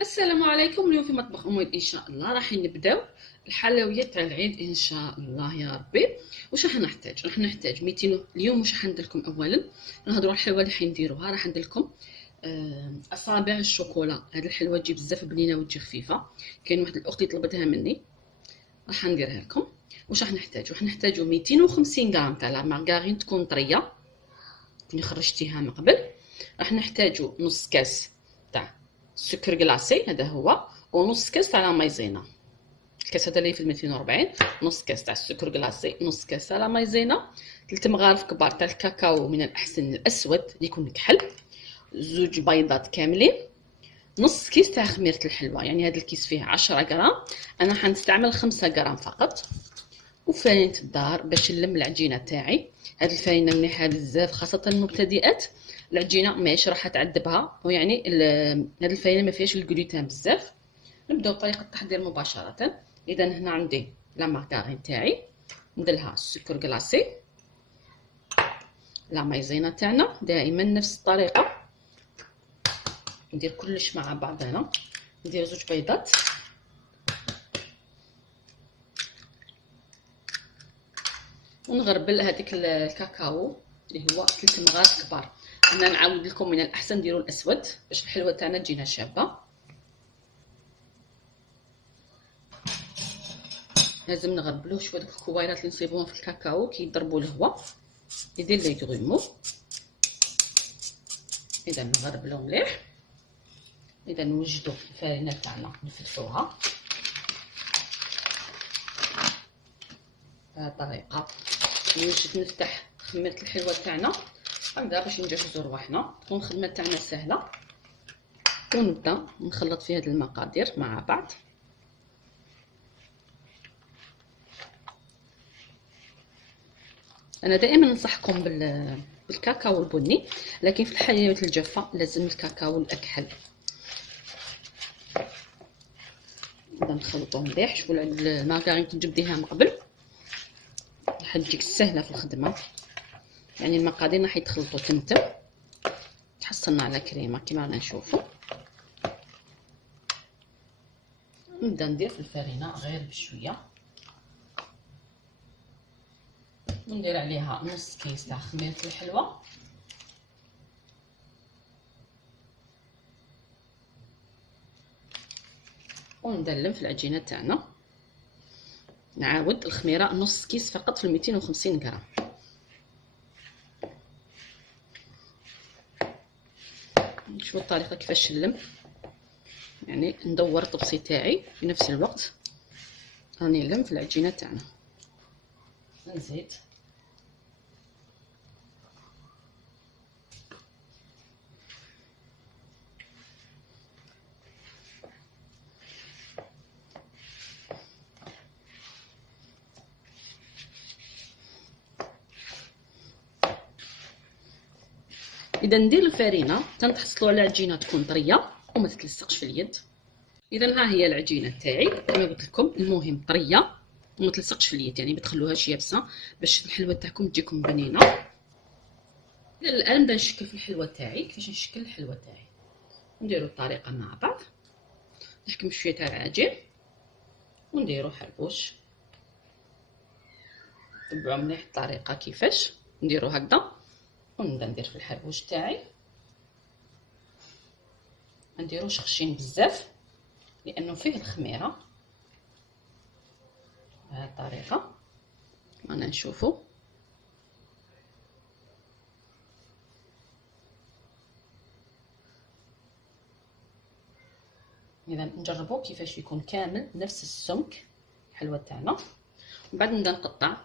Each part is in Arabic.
السلام عليكم. اليوم في مطبخ أمي إن شاء الله راح نبداو الحلويات تاع العيد إن شاء الله يا ربي. واش راح نحتاج؟ راح نحتاج 200. اليوم واش راح ندير لكم؟ أولا نهضروا على الحلوى اللي حنديروها. راح ندير لكم أصابع الشوكولا. هاد الحلوى تجي بزاف بنينة وتجي خفيفة. كاين واحد الأخت اللي طلبتها مني، راح نديرها لكم. واش راح نحتاجو؟ راح نحتاجو 250 غرام تاع لا مارغرين تكون طرية كوني خرجتيها من قبل. راح نحتاجو نص كاس تاع السكر كلاصي، هذا هو، ونص كاس تاع لا مايزينا. الكاس هذا اللي في 240، نص كاس تاع السكر كلاصي، نص كاس تاع لا مايزينا، 3 مغارف كبار تاع الكاكاو من الاحسن الاسود اللي يكون مكحل، زوج بيضات كاملين، نص كيس تاع خميره الحلوى. يعني هذا الكيس فيه 10 غرام، انا حنستعمل 5 غرام فقط. وفرينة الدار باش نلم العجينه تاعي. هاد الفرينه مليحه بزاف خاصه المبتدئات. العجينه ماشي راح تعذبها، ويعني هاد الفرينه ما فيهاش الجلوتين بزاف. نبداو بطريقه التحضير مباشره. اذا هنا عندي لا مارغرين تاعي، نديرلها السكر كلاصي، لا مايزينا تاعنا دائما نفس الطريقه. ندير كلش مع بعضنا. ندير زوج بيضات، ونغربل هذيك الكاكاو اللي هو 3 مغارف كبار. انا نعاود لكم من الاحسن ديروا الاسود باش الحلوه تاعنا تجينا شابه. لازم نغربلوه. شوف هذوك الكويرات اللي نصيبوهم في الكاكاو كي يضربوا الهواء يدير لي يغمو. اذا نغربلو مليح. اذا نوجدوا الفرينه تاعنا نفتحوها بهذه الطريقه. نوجد نفتح خميره الحلوه تاعنا هكذا باش نجهزوا رواحنا، تكون الخدمه تاعنا سهله. ونبدا نخلط في هذه المقادير مع بعض. انا دائما ننصحكم بالكاكاو البني، لكن في الحلويات الجافه لازم الكاكاو الاكحل. نبدا نخلطو مليح. شوفوا المارغرين تجبديها من قبل راح تجيك سهله في الخدمه. يعني المقادير راح يتخلطوا تمتم، تحصلنا على كريمه كما رانا نشوفوا. نبدا ندير في الفرينه غير بشويه، وندير عليها نص كيس تاع خميره الحلوى، وندلم في العجينه تاعنا. نعاود الخميره نص كيس فقط في 250 غرام. شوفوا الطريقه كيفاش نلم، يعني ندور الطبسي تاعي في نفس الوقت راني نلم في العجينه تاعنا. نزيد اذا ندير الفرينه تنحصلوا على عجينه تكون طريه وما تتلصقش في اليد. اذا ها هي العجينه تاعي كما قلت لكم، المهم طريه وما تلصقش في اليد، يعني ما تخلوهاش يابسه باش الحلوه تاعكم تجيكم بنينه. الان نبدا نشكل في الحلوه تاعي. كيفاش نشكل الحلوه تاعي؟ نديروا الطريقه مع بعض. نحكم شويه تاع العجين ونديروا حربوش. تبعوا مليح الطريقه كيفاش نديروا هكذا. ونبدا ندير في الحربوش تاعي. ما نديروش خشين بزاف لانه فيه الخميره. بهذه الطريقه رانا نشوفوا. اذا نجربوا كيفاش يكون كامل نفس السمك الحلوه تاعنا. ومن بعد نبدا نقطع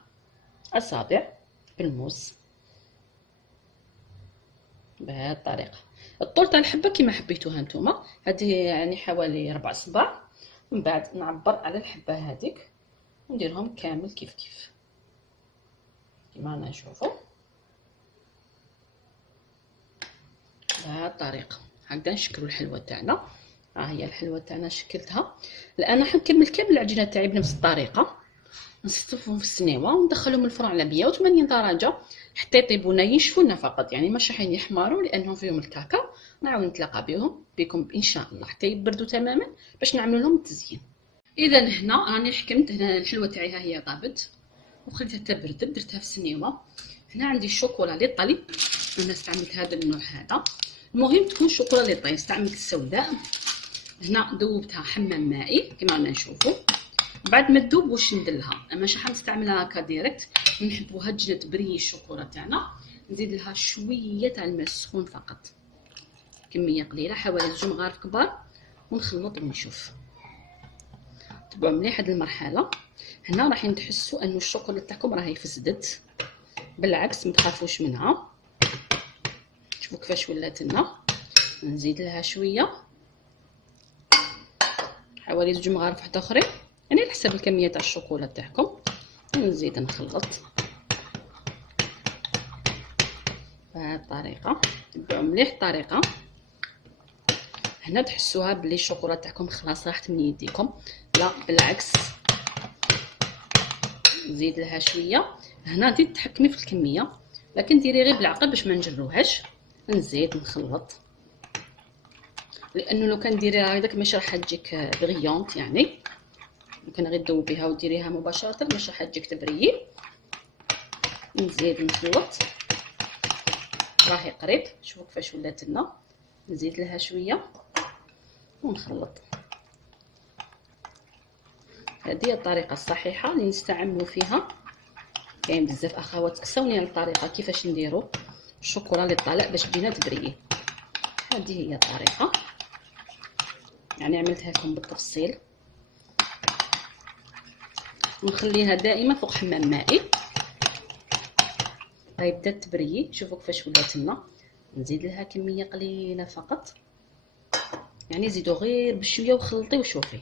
اصابع بالموس بهذه الطريقه. الطول تاع الحبه كما حبيتوها نتوما، هذه يعني حوالي 4 صباع. من بعد نعبر على الحبه هذيك ونديرهم كامل كيف كما رانا نشوفوا بهذه الطريقه. هكذا نشكلوا الحلوه تاعنا. ها هي الحلوه تاعنا شكلتها. الان راح نكمل كامل العجينه تاعي بنفس الطريقه. نصفهم في السنيوه وندخلهم الفرن على 180 درجه حتى يطيبوا ينشفوا لنا فقط، يعني مش راح يحمروا لانهم فيهم الكاكاو نعاود نتلاقى بكم ان شاء الله حتى يبردوا تماما باش نعمل لهم التزيين. اذا هنا راني حكمت، هنا الحلوه تاعي ها هي طابت وخليتها تبرد، درتها في سنيوه. هنا عندي الشوكولا لي طلي، انا استعملت هذا النوع هذا، المهم تكون شوكولا لي طلي. استعملت السوداء، هنا ذوبتها حمام مائي كما رانا نشوفوا. بعد ما تذوب واش ندير لها، اما شحال نستعملها هكا ديريكت، نحبوها تجي تبري الشوكولا تاعنا، نزيد لها شويه تاع الماء السخون فقط، كميه قليله حوالي 2 مغارف كبار، ونخلط ونشوف. تبعوا مليح هذه المرحله. هنا راح تحسوا انه الشوكولا تاعكم راهي فسدت، بالعكس ما تخافوش منها. شوفوا كيفاش ولات لنا. نزيد لها شويه حوالي 2 مغارف واحد اخرين، يعني على حسب الكميه تاع الشوكولا تاعكم. نزيد نخلط بهذه الطريقه. تبعوا مليح الطريقه. هنا تحسوها بلي الشوكولا تاعكم خلاص راحت من يديكم، لا بالعكس نزيد لها شويه. هنا انت تتحكمي في الكميه، لكن ديري غير بالعقل باش ما نجروهاش. نزيد نخلط، لانه لو كان ديريها هكذاك ماشي راح تجيك بريونط، يعني لو كان غير تذوبيها وديريها مباشره ماشي راح تجيك تبريي. نزيد نخلط، راهي قريب. شوفوا كيفاش ولات لنا. نزيد لها شويه ونخلط. هذه هي الطريقه الصحيحه اللي نستعملوا فيها. كاين بزاف اخوات كساوني على الطريقه كيفاش نديروا الشوكولا اللي طالع باش تجينا تبريي. هذه هي الطريقه، يعني عملتها لكم بالتفصيل. ونخليها دائما فوق حمام مائي. هاي بدات تبريي. شوفوا كيفاش ولات لنا. نزيد لها كميه قليله فقط، يعني زيدوا غير بشويه وخلطي وشوفي،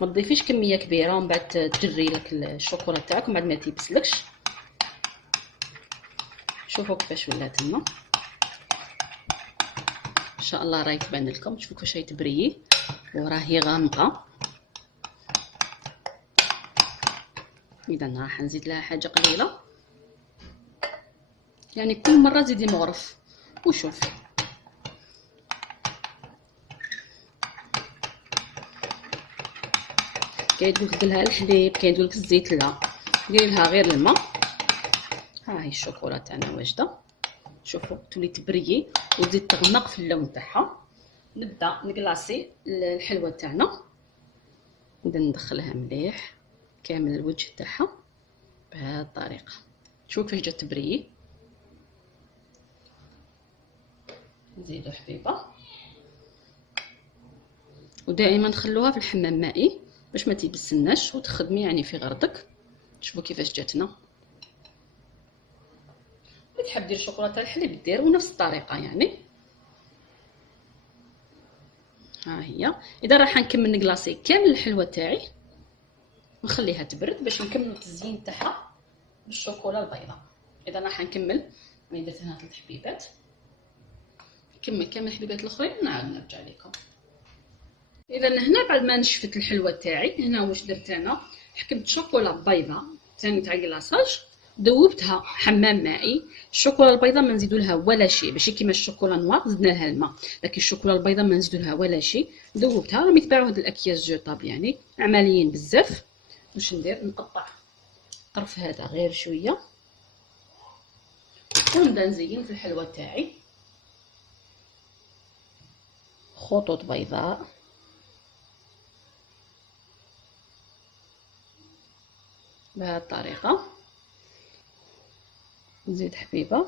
ما تضيفيش كميه كبيره ومن بعد تجري لك الشوكولا تاعك ومن بعد ما تيبسلكش. شوفوا كيفاش ولات لنا ان شاء الله راهي تبان لكم. شوفوا كيفاش هي تبريي وراهي غامقه. اذا راح نزيد لها حاجه قليله، يعني كل مره زيدي مغرف وشوفي. كاين تقولك ديرلها الحليب، كاين تقولك الزيت، لا ديري لها غير الماء. ها هي الشوكولا تاعنا واجده. شوفوا تولي تبريي وتزيد تغمق في اللون تاعها. نبدا نكلاصي الحلوه تاعنا، نبدا ندخلها مليح كامل الوجه تاعها بهذه الطريقه. شوفوا كيفاش جات تبريي. نزيدو حبيبه، ودائما نخلوها في الحمام مائي باش ما تيبسناش وتخدمي يعني في غرضك. شوفوا كيفاش جاتنا. اللي تحب دير الشوكولا تاع الحليب دير، ونفس الطريقه يعني. ها هي. اذا راح نكمل نكلاصي كامل الحلوه تاعي ونخليها تبرد باش نكملوا التزيين تاعها بالشوكولا البيضاء. اذا راح نكمل، انا درت هنا 3 حبيبات، نكمل كامل الحبيبات الاخرين ونعاود نرجع لكم. اذا هنا بعد ما نشفت الحلوه تاعي، هنا واش درت انا، حكمت شوكولا بيضاء ثاني تاع كلاصاج، ذوبتها حمام مائي. الشوكولا البيضاء ما نزيدوا لها ولا شيء، ماشي كيما الشوكولا نوار زدنا لها الماء، لكن الشوكولا البيضاء ما نزيدوا لها ولا شيء. ذوبتها، راهم يتباعوا هاد الاكياس جوطاب يعني عمليين بزاف. واش ندير، نقطع طرف هذا غير شويه ونبدا نزين في الحلوه تاعي خطوط بيضاء. بهذه الطريقه نزيد حبيبه.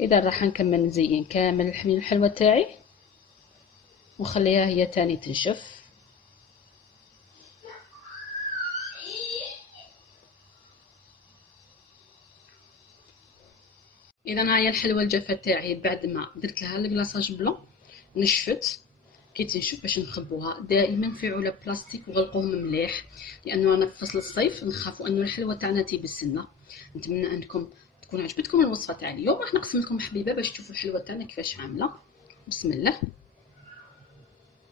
اذا راح نكمل نزين كامل الحلوه تاعي ونخليها هي تاني تنشف. اذا هاهي الحلوه الجافه تاعي بعد ما درت لها الكلاصاج بلون نشفت. كي تنشف باش نخبوها دائما في علب بلاستيك وغلقوهم مليح، لانه انا في فصل الصيف نخافوا انه الحلوه تاعنا تيبسلنا. نتمنى انكم تكون عجبتكم الوصفه تاع اليوم. راح نقسم لكم حبيبه باش تشوفوا الحلوه تاعنا كيفاش عامله. بسم الله.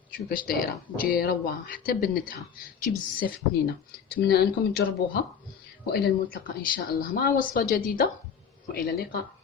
شوفوا كيفاش دايره، تجي روعه حتى بنتها تجي بزاف بنينه. نتمنى انكم تجربوها، والى الملتقى ان شاء الله مع وصفه جديده، والى اللقاء.